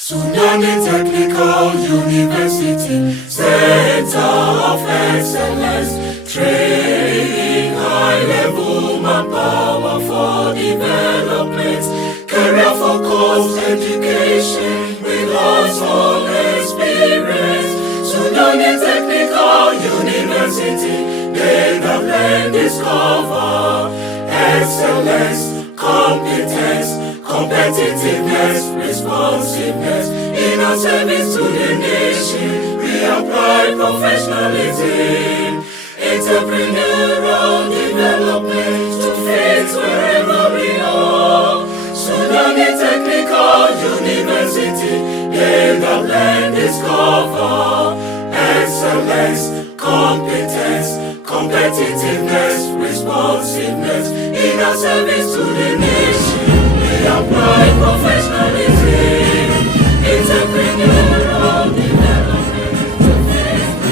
Tsunami Technical University, Center of Excellence, training high-level manpower for development, career-focused education with hands-on experience. Tsunami Technical University, data blend, discover excellence, competence, competitiveness, responsiveness. In our service to the nation, we apply professionalism, entrepreneurial development to fit wherever we are. Tsunami Technical University, data blend, discover excellence, competence, competitiveness, responsiveness. In our service to the nation, we apply professionalism, entrepreneurial development to face the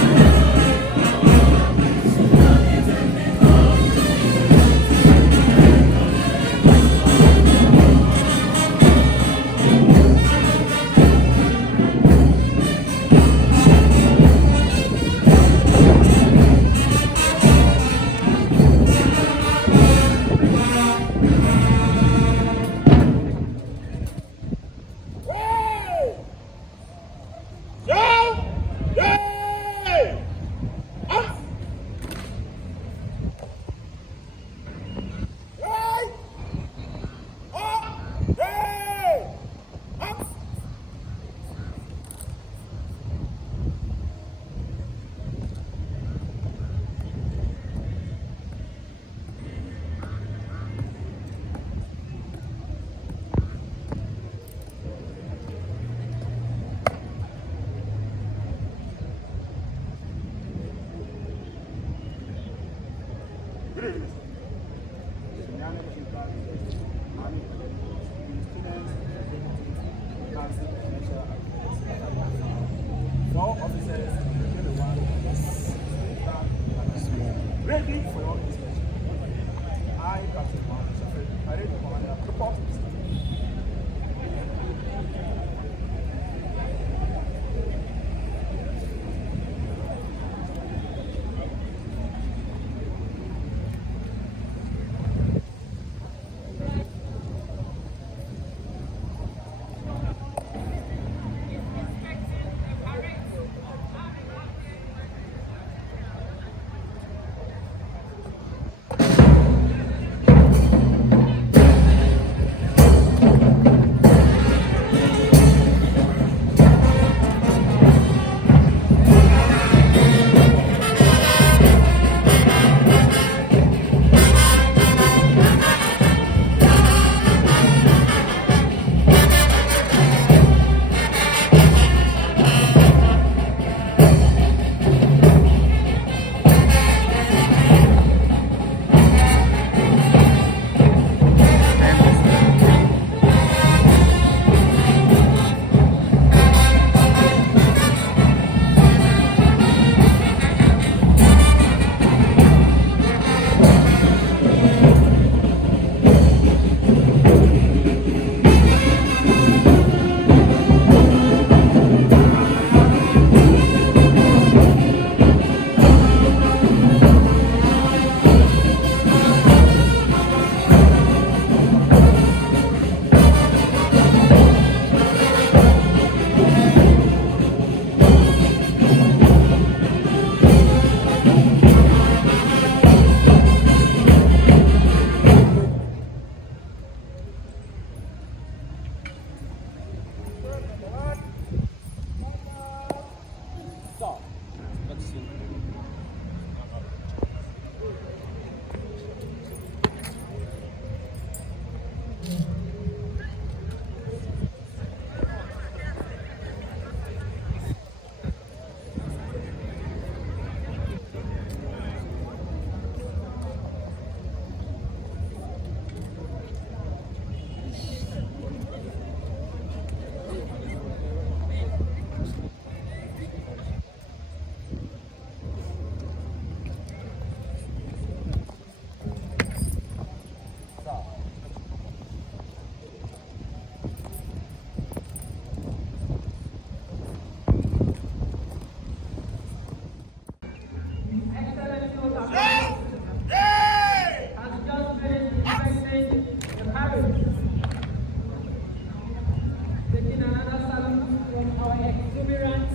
exuberant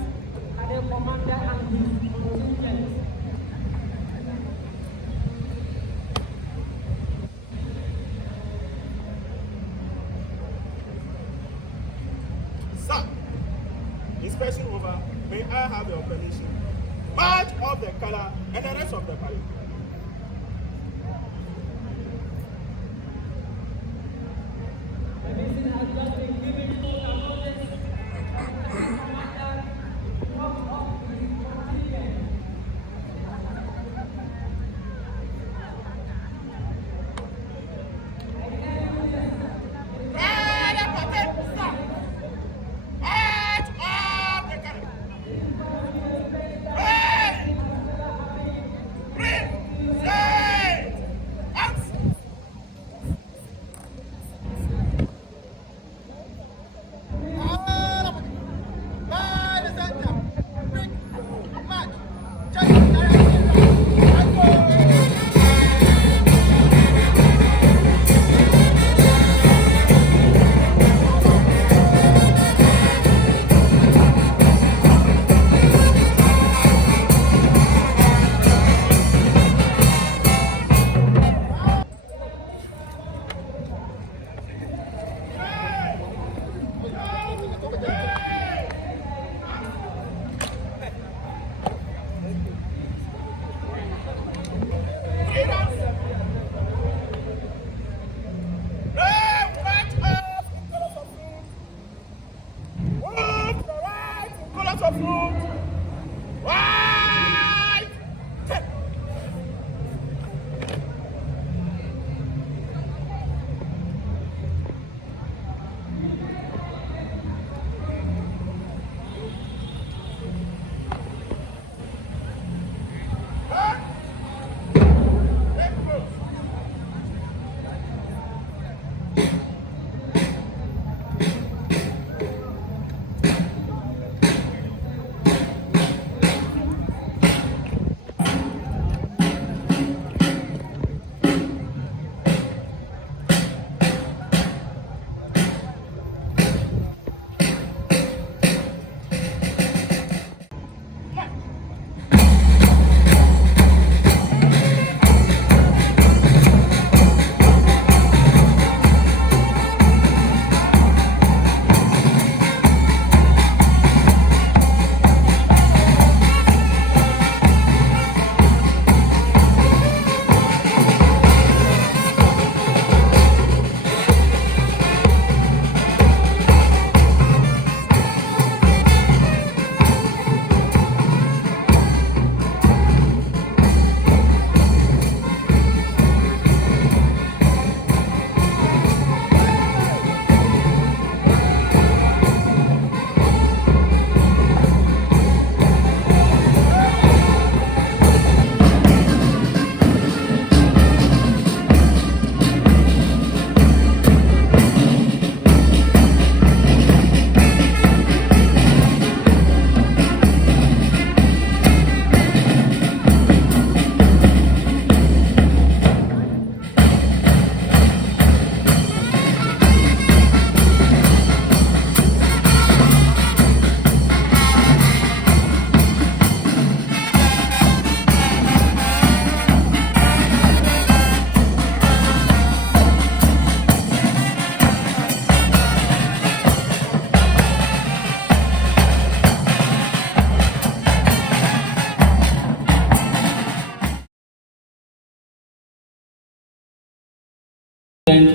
cadet commander and his contingent. Sir, inspection over. May I have your permission? March of the color and the rest of the parade. The mission has just been given to Okah Moses, commander of his contingent.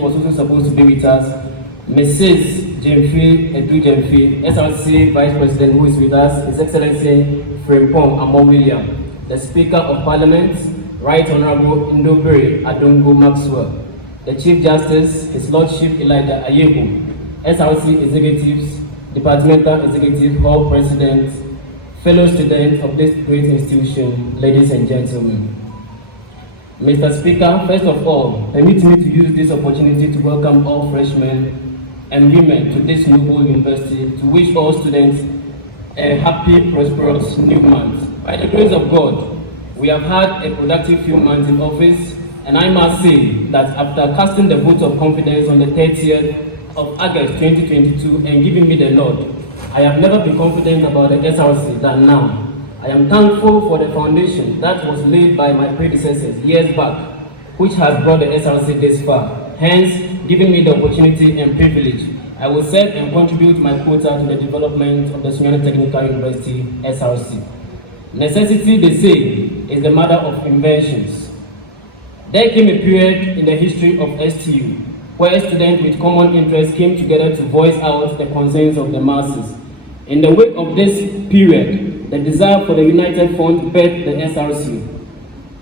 Was also supposed to be with us. Mrs. H.E SRC Vice President, who is with us, His Excellency Frimpong Amon William, the Speaker of Parliament, Right Honorable Indobere Adongo Maxwell, the Chief Justice, His Lordship Elijah Ayebu, SRC Executives, Departmental Executive Hall President, fellow students of this great institution, ladies and gentlemen. Mr. Speaker, first of all, permit me to use this opportunity to welcome all freshmen and women to this noble university, to wish all students a happy, prosperous new month. By the grace of God, we have had a productive few months in office, and I must say that after casting the vote of confidence on the 30th of August 2022 and giving me the nod, I have never been confident about the SRC than now. I am thankful for the foundation that was laid by my predecessors years back, which has brought the SRC this far, hence giving me the opportunity and privilege. I will serve and contribute my quota to the development of the Sunyani Technical University SRC. Necessity, they say, is the mother of inventions. There came a period in the history of STU where students with common interests came together to voice out the concerns of the masses. In the wake of this period, the desire for the United Front birthed the SRC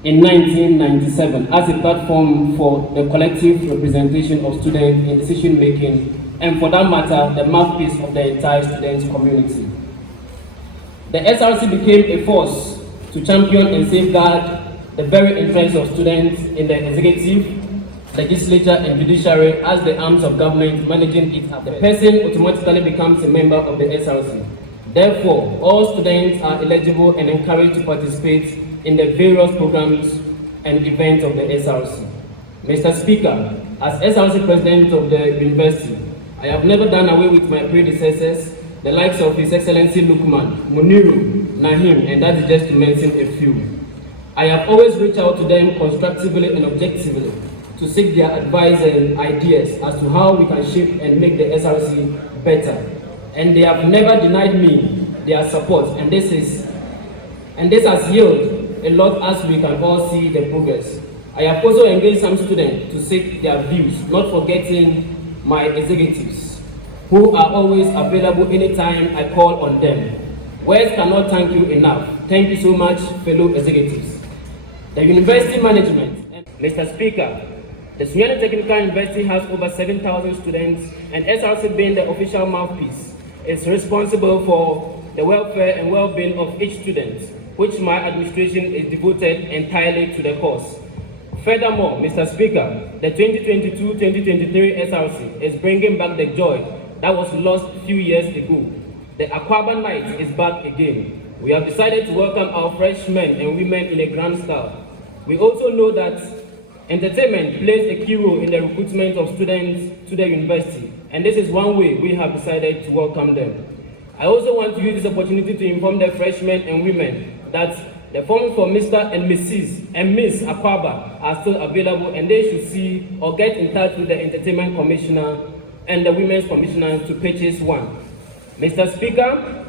in 1997 as a platform for the collective representation of students in decision-making and, for that matter, the mouthpiece of the entire student community. The SRC became a force to champion and safeguard the very interests of students in the executive, legislature, and judiciary as the arms of government managing it. The person automatically becomes a member of the SRC. Therefore, all students are eligible and encouraged to participate in the various programs and events of the SRC. Mr. Speaker, as SRC President of the University, I have never done away with my predecessors, the likes of His Excellency Lukman, Muniru, Nahim, and that is just to mention a few. I have always reached out to them constructively and objectively to seek their advice and ideas as to how we can shape and make the SRC better. And they have never denied me their support, and this has yielded a lot as we can all see the progress. I have also engaged some students to seek their views, not forgetting my executives, who are always available anytime I call on them. Words cannot thank you enough. Thank you so much, fellow executives. The university management. Mr. Speaker, the Sunyani Technical University has over 7,000 students, and SRC, being the official mouthpiece, is responsible for the welfare and well-being of each student, which my administration is devoted entirely to the cause. Furthermore, Mr. Speaker, the 2022-2023 SRC is bringing back the joy that was lost a few years ago. The Aquaba Night is back again. We have decided to welcome our freshmen and women in a grand style. We also know that entertainment plays a key role in the recruitment of students to the university, and this is one way we have decided to welcome them. I also want to use this opportunity to inform the freshmen and women that the forms for Mr. and Mrs. and Miss Aquaba are still available, and they should see or get in touch with the Entertainment Commissioner and the Women's Commissioner to purchase one. Mr. Speaker,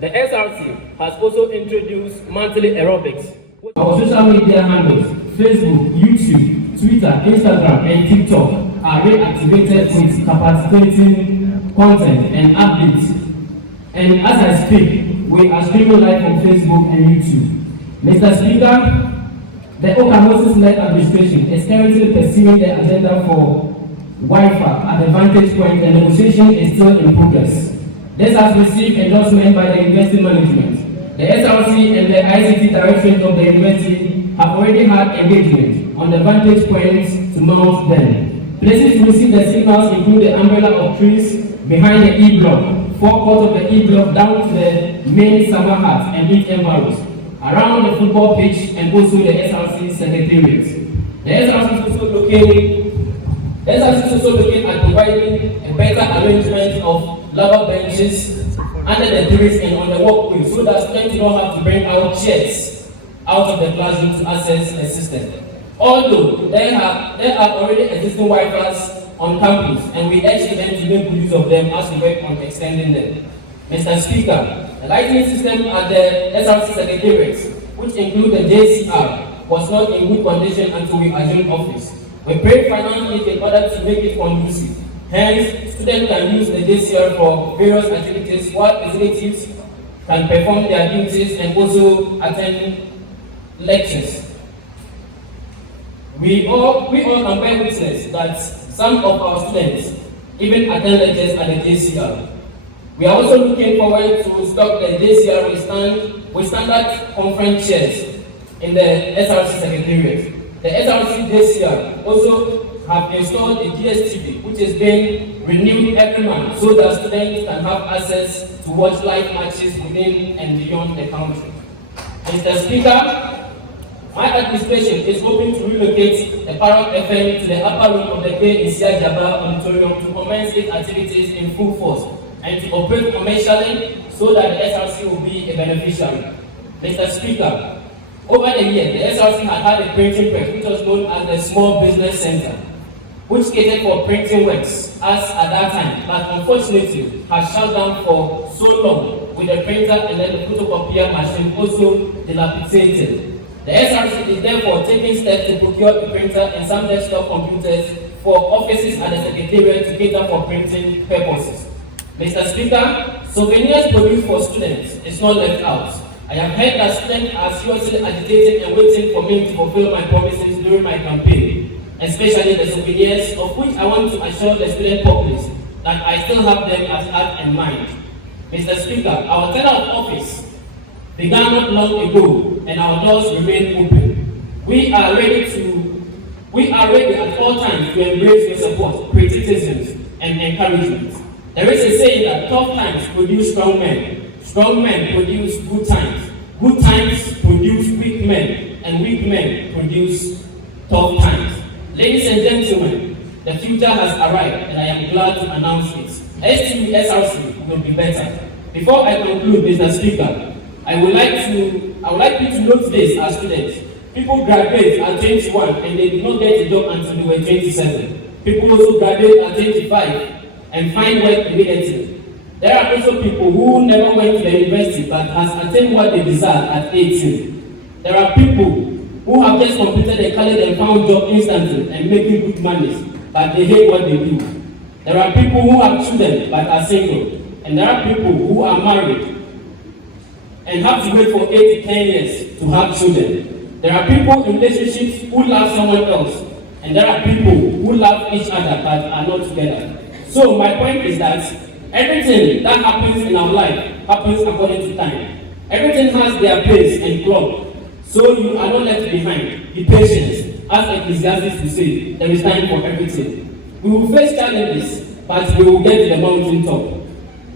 the SRC has also introduced monthly aerobics. Our social media handles, Facebook, YouTube, Twitter, Instagram, and TikTok are reactivated with capacitating content and updates. And as I speak, we are streaming live on Facebook and YouTube. Mr. Speaker, the Okah Moses-led administration is currently pursuing the agenda for Wi-Fi at the vantage point, and negotiation is still in progress. This has received endorsement by the university management. The SRC and the ICT Directorate of the university have already had engagement on the vantage points to mount them. Places to receive the signals include the umbrella of trees behind the E-block, forecourt of the E-block down to the main summer hut and its environs, around the football pitch, and also the SRC Secretariat. The SRC is also looking at providing a better arrangement of lava benches under the trees and on the walkway, so that students do not have to bring out chairs out of the classroom to access the system. Although there are already existing Wi-Fi's on campus, and we urge them to make good use of them as we work on extending them. Mr. Speaker, the lighting system at the SRC Secretariat, which include the JCR, was not in good condition until we assumed office. We prayed financially in order to make it conducive. Hence, students can use the JCR for various activities, while executives can perform their duties and also attend lectures. We all can bear witness that some of our students even attend lectures at the JCR. We are also looking forward to stock the JCR with standard conference chairs in the SRC Secretariat. The SRC JCR also have installed a DSTV, which is being renewed every month so that students can have access to watch live matches within and beyond the country. Mr. Speaker, my administration is hoping to relocate the Parrot FM to the upper room of the K. Isia Jabba Auditorium to commence its activities in full force and to to operate commercially so that the SRC will be a beneficiary. Mr. Speaker, over the years, the SRC had a printing press which was known as the Small Business Center, which catered for printing works as at that time, but unfortunately has shut down for so long with the printer and then the photocopier machine also dilapidated. The SRC is therefore taking steps to procure a printer and some desktop computers for offices at the Secretariat to cater for printing purposes. Mr. Speaker, souvenirs produced for students is not left out. I have heard that students are seriously agitated and waiting for me to fulfill my promises during my campaign, especially the souvenirs, of which I want to assure the student populace that I still have them at heart and mind. Mr. Speaker, our term of office began not long ago and our doors remain open. We are ready at all times to embrace your support, criticisms, and encouragement. There is a saying that tough times produce strong men produce good times produce weak men, and weak men produce tough times. Ladies and gentlemen, the future has arrived and I am glad to announce it. STU-SRC will be better. Before I conclude, Mr. Speaker, I would like you to note this as students. People graduate at 21 and they do not get a job until they were 27. People also graduate at 25 and find work immediately. There are also people who never went to the university but has attained what they desire at 18. There are people who have just completed a college and found job instantly and making good money, but they hate what they do. There are people who have children but are single, and there are people who are married and have to wait for 8 to 10 years to have children. There are people in relationships who love someone else, and there are people who love each other but are not together. So my point is that everything that happens in our life happens according to time. Everything has their place and clock, so you are not left behind. Be patient. As Ecclesiastes will say, there is time for everything. We will face challenges, but we will get to the mountain top.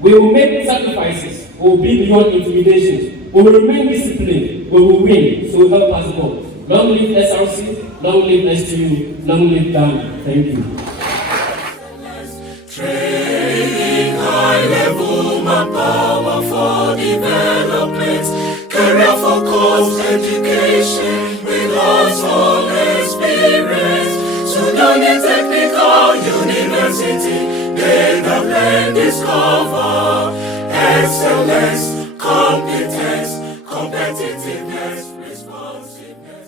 We will make sacrifices. We will be beyond intimidations. We will remain disciplined. We will win. So help us God. Long live SRC. Long live STU. Long live Ghana. Thank you. Training high-level manpower for development, career focused education with hands-on experience. Sudan Technical University, they have learned, discover excellence, competence, competitiveness, responsiveness.